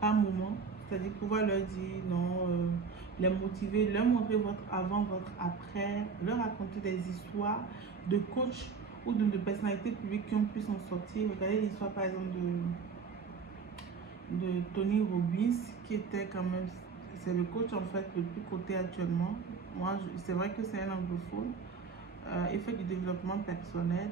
par moment. C'est-à-dire pouvoir leur dire non, les motiver, leur montrer votre avant, votre après, leur raconter des histoires de coach ou de personnalités publiques qui ont pu s'en sortir. Regardez l'histoire par exemple de Tony Robbins, qui était quand même, c'est le coach en fait le plus coté actuellement. Moi, c'est vrai que c'est un anglophone. Il fait du développement personnel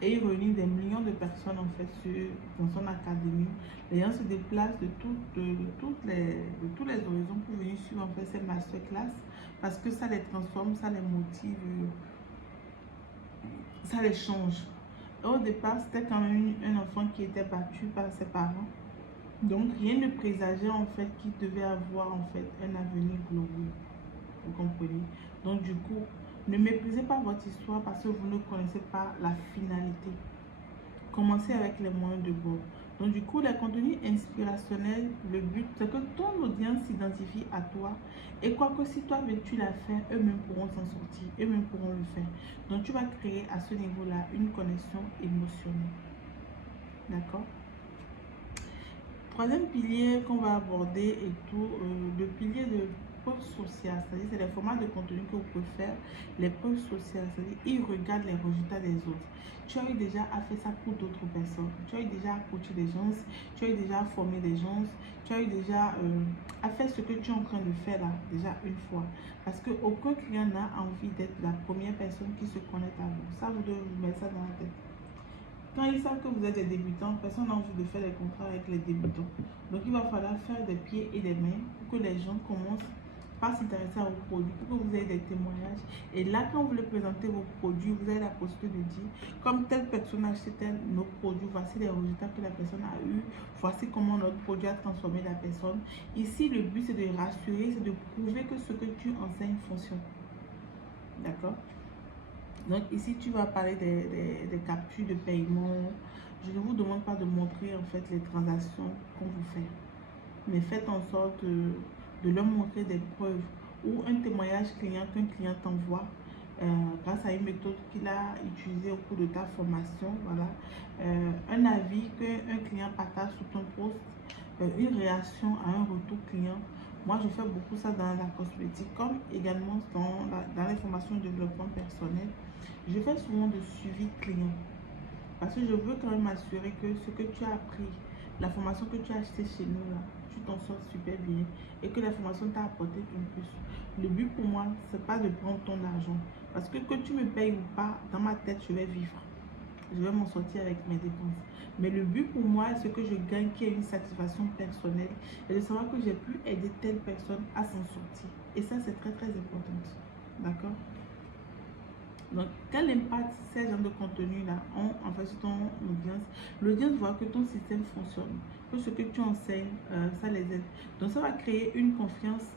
et il réunit des millions de personnes en fait dans son académie. Les gens se déplacent de tous les horizons pour venir suivre en fait ces masterclass parce que ça les transforme, ça les motive, ça les change. Au départ, c'était quand même un enfant qui était battu par ses parents. Donc, rien ne présageait en fait qu'il devait avoir en fait un avenir glorieux. Vous comprenez? Donc, du coup, ne méprisez pas votre histoire parce que vous ne connaissez pas la finalité. Commencez avec les moyens de bord. Donc, du coup, les contenus inspirationnels, le but, c'est que ton audience s'identifie à toi. Et quoi que si toi, tu l'as fait, eux-mêmes pourront s'en sortir, eux-mêmes pourront le faire. Donc, tu vas créer à ce niveau-là une connexion émotionnelle. D'accord? Troisième pilier qu'on va aborder et tout, le pilier de preuve sociale, c'est-à-dire c'est les formats de contenu que vous pouvez faire, les preuves sociales, c'est-à-dire ils regardent les résultats des autres. Tu as eu déjà à faire ça pour d'autres personnes, tu as eu déjà à coacher des gens, tu as eu déjà à former des gens, tu as eu déjà à faire ce que tu es en train de faire là, déjà une fois. Parce qu'aucun client n'a envie d'être la première personne qui se connecte à vous. Ça, vous devez vous mettre ça dans la tête. Quand ils savent que vous êtes des débutants, personne n'a envie de faire des contrats avec les débutants. Donc, il va falloir faire des pieds et des mains pour que les gens commencent par s'intéresser à vos produits, pour que vous ayez des témoignages. Et là, quand vous leur présentez vos produits, vous avez la possibilité de dire, comme telle personne a acheté nos produits, voici les résultats que la personne a eu, voici comment notre produit a transformé la personne. Ici, le but, c'est de rassurer, c'est de prouver que ce que tu enseignes fonctionne. D'accord? Donc ici, tu vas parler des captures de paiement. Je ne vous demande pas de montrer en fait les transactions qu'on vous fait. Mais faites en sorte de leur montrer des preuves ou un témoignage client qu'un client t'envoie grâce à une méthode qu'il a utilisée au cours de ta formation. Voilà. Un avis qu'un client partage sous ton post, une réaction à un retour client. Moi, je fais beaucoup ça dans la cosmétique, comme également dans les formations de développement personnel. Je fais souvent de suivi client parce que je veux quand même m'assurer que ce que tu as appris, la formation que tu as achetée chez nous, là, tu t'en sors super bien et que la formation t'a apporté un plus. Le but pour moi, c'est pas de prendre ton argent parce que tu me payes ou pas, dans ma tête, je vais vivre. Je vais m'en sortir avec mes dépenses. Mais le but pour moi, c'est que je gagne, qu'il y ait une satisfaction personnelle et de savoir que j'ai pu aider telle personne à s'en sortir. Et ça, c'est très, très important. D'accord? Donc, quel impact ces genres de contenu-là ont en fait sur ton audience? L'audience voit que ton système fonctionne, que ce que tu enseignes, ça les aide. Donc, ça va créer une confiance.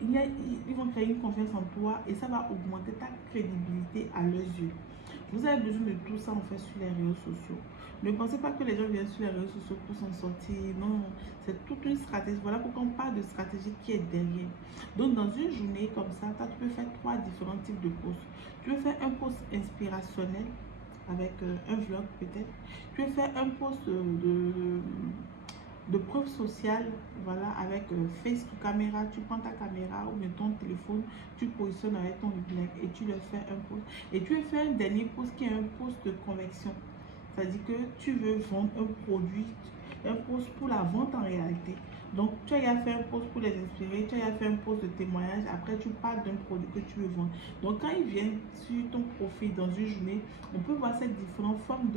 Ils vont créer une confiance en toi et ça va augmenter ta crédibilité à leurs yeux. Vous avez besoin de tout ça en fait sur les réseaux sociaux. Ne pensez pas que les gens viennent sur les réseaux sociaux pour s'en sortir. Non, c'est toute une stratégie. Voilà pourquoi on parle de stratégie qui est derrière. Donc dans une journée comme ça, tu peux faire 3 différents types de posts. Tu peux faire un post inspirationnel avec un vlog peut-être. Tu peux faire un post de preuve sociale, voilà, avec face to caméra. Tu prends ta caméra ou bien ton téléphone, tu positionnes avec ton rubrique et tu leur fais un post. Et tu veux faire un dernier post qui est un post de conversion. C'est-à-dire que tu veux vendre un produit, un post pour la vente en réalité. Donc, tu as fait un post pour les inspirer, tu as fait un post de témoignage, après tu parles d'un produit que tu veux vendre. Donc, quand ils viennent sur ton profil dans une journée, on peut voir ces différentes formes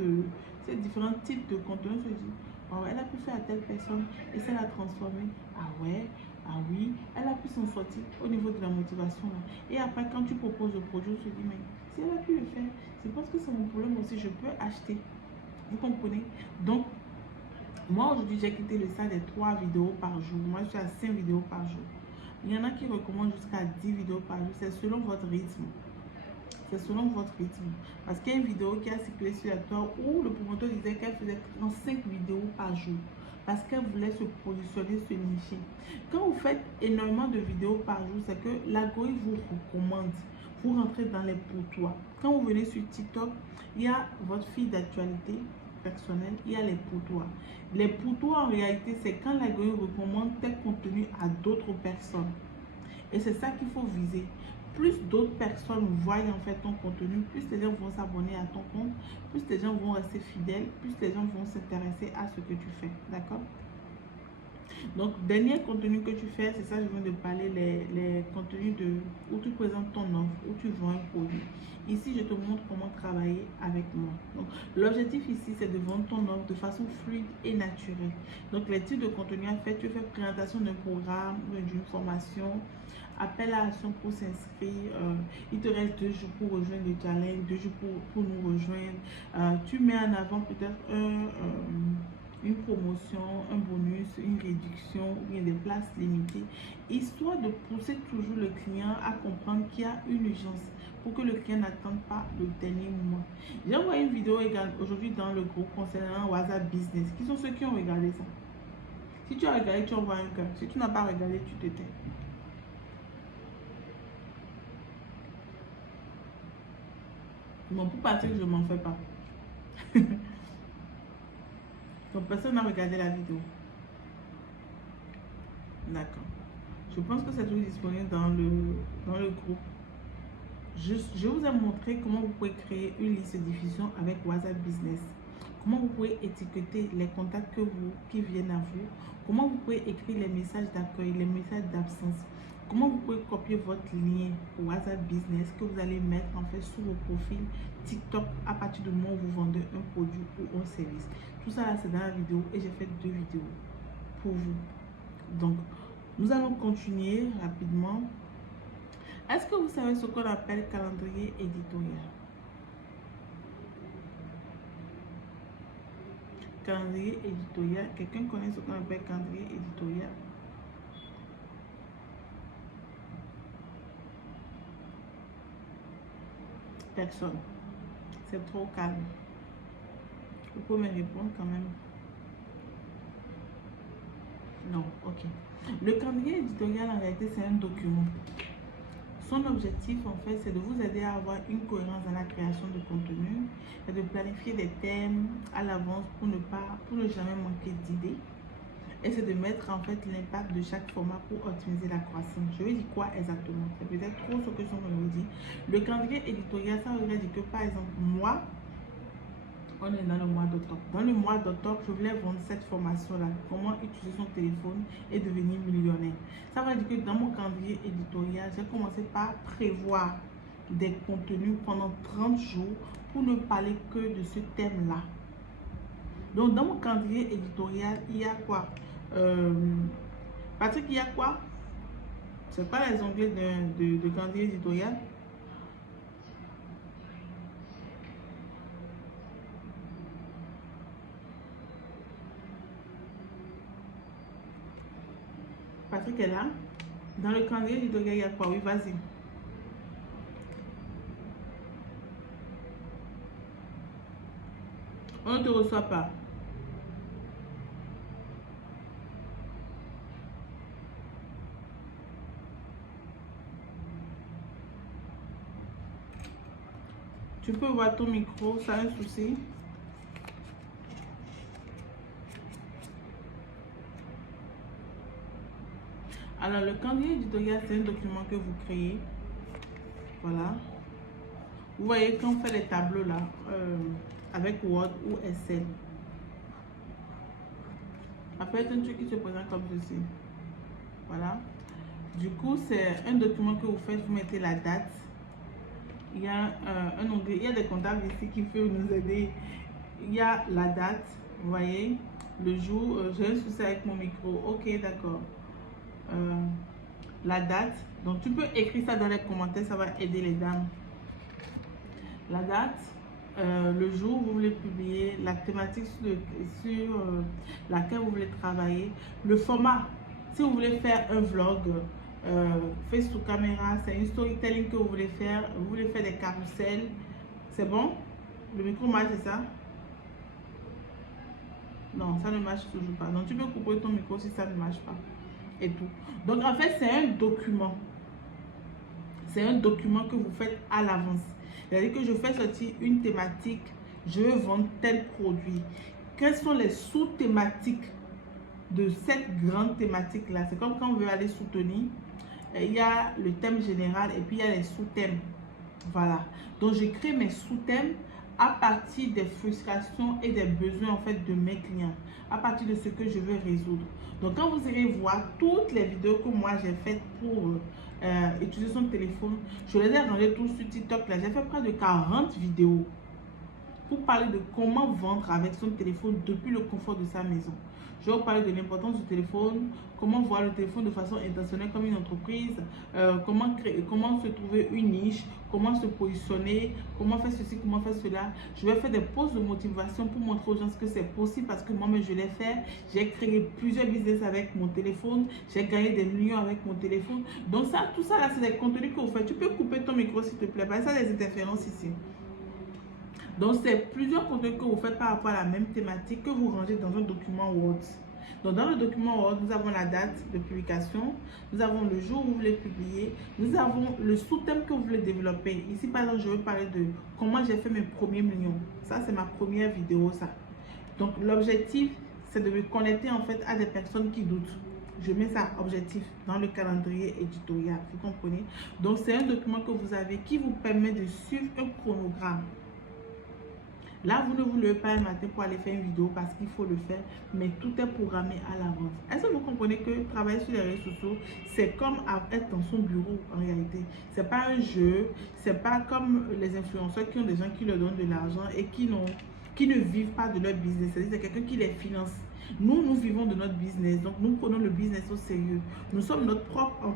ces différents types de contenu. On se dit, oh, elle a pu faire à telle personne et ça l'a transformé. Ah ouais, ah oui, elle a pu s'en sortir au niveau de la motivation. Là. Et après, quand tu proposes le produit, on se dit, mais si elle a pu le faire, c'est parce que c'est mon problème aussi, je peux acheter. Vous comprenez? Donc, moi aujourd'hui, j'ai quitté le stade des 3 vidéos par jour. Moi, je suis à 5 vidéos par jour. Il y en a qui recommandent jusqu'à 10 vidéos par jour. C'est selon votre rythme. C'est selon votre rythme. Parce qu'il y a une vidéo qui a circulé sur la toile où le promoteur disait qu'elle faisait 35 vidéos par jour. Parce qu'elle voulait se positionner, se nicher. Quand vous faites énormément de vidéos par jour, c'est que l'algorithme vous recommande. Vous rentrez dans les pourtours. Quand vous venez sur TikTok, il y a votre fil d'actualité. personnel, il y a les pour toi. Les pour toi, en réalité, c'est quand l'algorithme recommande tel contenu à d'autres personnes. Et c'est ça qu'il faut viser. Plus d'autres personnes voient en fait ton contenu, plus les gens vont s'abonner à ton compte, plus les gens vont rester fidèles, plus les gens vont s'intéresser à ce que tu fais. D'accord? Donc, dernier contenu que tu fais, c'est ça, je viens de parler, les contenus où tu présentes ton offre, où tu vends un produit. Ici, je te montre comment travailler avec moi. Donc, l'objectif ici, c'est de vendre ton offre de façon fluide et naturelle. Donc, les types de contenus à faire, tu fais présentation d'un programme, d'une formation, appel à action pour s'inscrire. Il te reste 2 jours pour rejoindre le challenge, 2 jours pour nous rejoindre. Tu mets en avant peut-être une promotion, un bonus, une réduction ou bien des places limitées, histoire de pousser toujours le client à comprendre qu'il y a une urgence pour que le client n'attende pas le dernier moment. J'ai envoyé une vidéo aujourd'hui dans le groupe concernant WhatsApp Business. Qui sont ceux qui ont regardé ça? Si tu as regardé, tu envoies un cœur. Si tu n'as pas regardé, tu te tais. Bon, pour partir, je ne m'en fais pas. Donc, personne n'a regardé la vidéo. D'accord. Je pense que c'est tout disponible dans le groupe. Je vous ai montré comment vous pouvez créer une liste de diffusion avec WhatsApp Business. Comment vous pouvez étiqueter les contacts qui viennent à vous. Comment vous pouvez écrire les messages d'accueil, les messages d'absence. Comment vous pouvez copier votre lien WhatsApp Business que vous allez mettre en fait sur vos profils TikTok à partir du moment où vous vendez un produit ou un service. Tout ça là, c'est dans la vidéo et j'ai fait 2 vidéos pour vous. Donc, nous allons continuer rapidement. Est-ce que vous savez ce qu'on appelle calendrier éditorial? Calendrier éditorial. Quelqu'un connaît ce qu'on appelle calendrier éditorial? Personne. C'est trop calme. Vous pouvez me répondre quand même. Non, ok. Le calendrier éditorial, en réalité, c'est un document. Son objectif, en fait, c'est de vous aider à avoir une cohérence dans la création de contenu et de planifier des thèmes à l'avance pour ne jamais manquer d'idées. Et c'est de mettre en fait l'impact de chaque format pour optimiser la croissance. Je vais dire quoi exactement? C'est peut-être trop ce que je me dis. Le calendrier éditorial, ça veut dire que par exemple, moi, on est dans le mois d'octobre. Dans le mois d'octobre, je voulais vendre cette formation-là. Comment utiliser son téléphone et devenir millionnaire. Ça veut dire que dans mon calendrier éditorial, j'ai commencé par prévoir des contenus pendant 30 jours pour ne parler que de ce thème-là. Donc, dans mon calendrier éditorial, il y a quoi? Patrick, il y a quoi? C'est pas les onglets de calendrier éditorial? Patrick est là. Dans le calendrier éditorial, il y a quoi? Oui, vas-y. On ne te reçoit pas. Tu peux voir ton micro, ça a un souci. Alors, le calendrier éditorial, c'est un document que vous créez. Voilà. Vous voyez, quand on fait les tableaux là, avec Word ou Excel, ça peut être un truc qui se présente comme ceci. Voilà. Du coup, c'est un document que vous faites, vous mettez la date. Il y a un onglet, il y a des comptables ici qui peuvent nous aider. Il y a la date, vous voyez, le jour. J'ai un souci avec mon micro. Ok, d'accord. La date. Donc, tu peux écrire ça dans les commentaires, ça va aider les dames. La date, le jour où vous voulez publier, la thématique sur laquelle vous voulez travailler, le format. Si vous voulez faire un vlog, face to caméra, c'est une storytelling que vous voulez faire des carousels, c'est bon? Le micro marche, c'est ça? Non, ça ne marche toujours pas. Donc tu peux couper ton micro si ça ne marche pas. Et tout. Donc en fait, c'est un document. C'est un document que vous faites à l'avance. C'est-à-dire que je fais sortir une thématique je veux vendre tel produit. Quelles sont les sous-thématiques de cette grande thématique-là? C'est comme quand on veut aller soutenir, il y a le thème général et puis il y a les sous-thèmes. Voilà. Donc, je crée mes sous-thèmes à partir des frustrations et des besoins en fait de mes clients, à partir de ce que je veux résoudre. Donc, quand vous irez voir toutes les vidéos que moi j'ai faites pour utiliser son téléphone, je les ai rangées tous sur TikTok. Là, j'ai fait près de 40 vidéos pour parler de comment vendre avec son téléphone depuis le confort de sa maison. Je vais vous parler de l'importance du téléphone, comment voir le téléphone de façon intentionnelle comme une entreprise, comment se trouver une niche, comment se positionner, comment faire ceci, comment faire cela. Je vais faire des pauses de motivation pour montrer aux gens que c'est possible parce que moi-même je l'ai fait. J'ai créé plusieurs business avec mon téléphone, j'ai gagné des millions avec mon téléphone. Donc ça, tout ça là, c'est des contenus que vous faites. Tu peux couper ton micro s'il te plaît, parce que ça a des interférences ici. Donc, c'est plusieurs contenus que vous faites par rapport à la même thématique que vous rangez dans un document Word. Donc, dans le document Word, nous avons la date de publication, nous avons le jour où vous voulez publier, nous avons le sous-thème que vous voulez développer. Ici, par exemple, je veux parler de comment j'ai fait mes premiers millions. Ça, c'est ma première vidéo, ça. Donc, l'objectif, c'est de me connecter en fait à des personnes qui doutent. Je mets ça objectif dans le calendrier éditorial, vous comprenez? Donc, c'est un document que vous avez qui vous permet de suivre un chronogramme. Là, vous ne vous levez pas un matin pour aller faire une vidéo parce qu'il faut le faire, mais tout est programmé à l'avance. Est-ce que vous comprenez que travailler sur les réseaux sociaux, c'est comme être dans son bureau en réalité? C'est pas un jeu, c'est pas comme les influenceurs qui ont des gens qui leur donnent de l'argent et qui ne vivent pas de leur business. C'est-à-dire c'est quelqu'un qui les finance. Nous vivons de notre business, donc nous prenons le business au sérieux. Nous sommes notre propre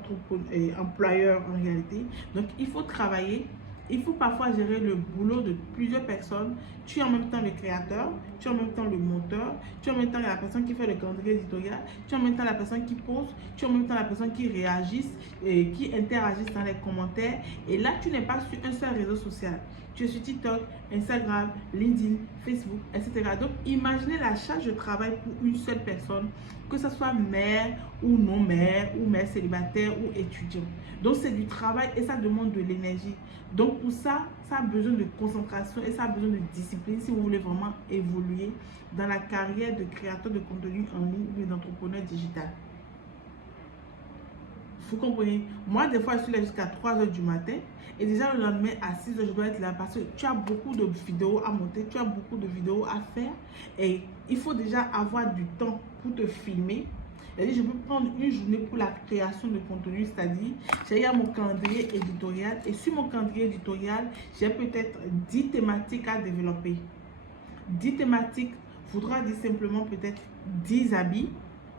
employeur en réalité. Donc il faut travailler. Il faut parfois gérer le boulot de plusieurs personnes. Tu es en même temps le créateur, tu es en même temps le monteur, tu es en même temps la personne qui fait le calendrier éditorial, tu es en même temps la personne qui pose, tu es en même temps la personne qui réagisse et qui interagisse dans les commentaires. Et là, tu n'es pas sur un seul réseau social. Tu es sur TikTok, Instagram, LinkedIn, Facebook, etc. Donc, imaginez la charge de travail pour une seule personne, que ce soit mère ou non mère, ou mère célibataire ou étudiant. Donc, c'est du travail et ça demande de l'énergie. Donc, pour ça, ça a besoin de concentration et ça a besoin de discipline si vous voulez vraiment évoluer dans la carrière de créateur de contenu en ligne ou d'entrepreneur digital. Vous comprenez? Moi, des fois, je suis là jusqu'à 3 h du matin. Et déjà, le lendemain, à 6 h, je dois être là parce que tu as beaucoup de vidéos à monter, tu as beaucoup de vidéos à faire. Et il faut déjà avoir du temps pour te filmer. C'est-à-dire, je peux prendre une journée pour la création de contenu, c'est-à-dire, j'ai mon calendrier éditorial. Et sur mon calendrier éditorial, j'ai peut-être 10 thématiques à développer. 10 thématiques voudra dire simplement peut-être 10 habits.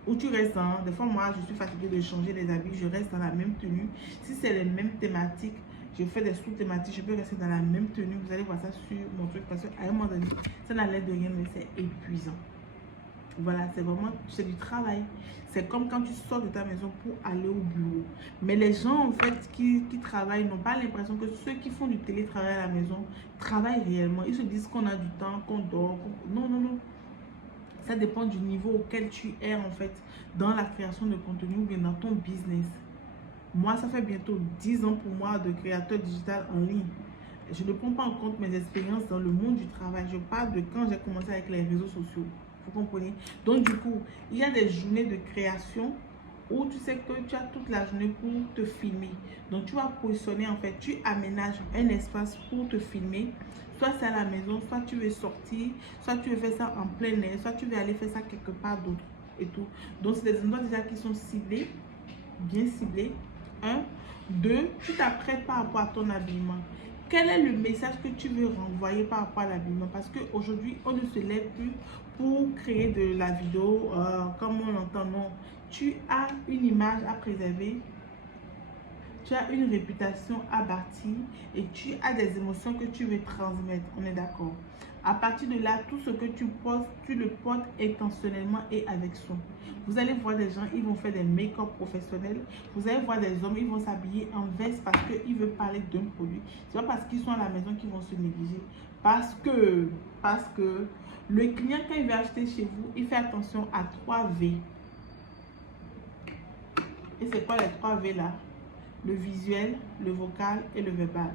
Où tu restes dans, des fois moi je suis fatiguée de changer les habits, je reste dans la même tenue. Si c'est les mêmes thématiques, je fais des sous-thématiques, je peux rester dans la même tenue. Vous allez voir ça sur mon truc parce qu'à un moment donné, ça n'a l'air de rien, mais c'est épuisant. Voilà, c'est vraiment, c'est du travail. C'est comme quand tu sors de ta maison pour aller au bureau. Mais les gens en fait qui travaillent n'ont pas l'impression que ceux qui font du télétravail à la maison travaillent réellement. Ils se disent qu'on a du temps, qu'on dort. Non, non, non. Ça dépend du niveau auquel tu es en fait dans la création de contenu ou bien dans ton business. Moi, ça fait bientôt 10 ans pour moi de créateur digital en ligne. Je ne prends pas en compte mes expériences dans le monde du travail. Je parle de quand j'ai commencé avec les réseaux sociaux. Vous comprenez? Donc du coup, il y a des journées de création où tu sais que tu as toute la journée pour te filmer. Donc tu vas positionner en fait, tu aménages un espace pour te filmer. Soit c'est à la maison, soit tu veux sortir, soit tu veux faire ça en plein air, soit tu veux aller faire ça quelque part d'autre et tout. Donc c'est des endroits déjà qui sont ciblés, bien ciblés. 1, 2, tu t'apprêtes par rapport à ton habillement. Quel est le message que tu veux renvoyer par rapport à l'habillement? Parce qu'aujourd'hui, on ne se lève plus pour créer de la vidéo comme on l'entend. Non, tu as une image à préserver. Tu as une réputation à bâtir et tu as des émotions que tu veux transmettre. On est d'accord? À partir de là, tout ce que tu postes, tu le portes intentionnellement et avec soin. Vous allez voir des gens, ils vont faire des make-up professionnels. Vous allez voir des hommes, ils vont s'habiller en veste parce qu'ils veulent parler d'un produit. Ce n'est pas parce qu'ils sont à la maison qu'ils vont se négliger. Parce que le client, quand il va acheter chez vous, il fait attention à 3 V. Et c'est quoi les 3 V là? Le visuel, le vocal et le verbal.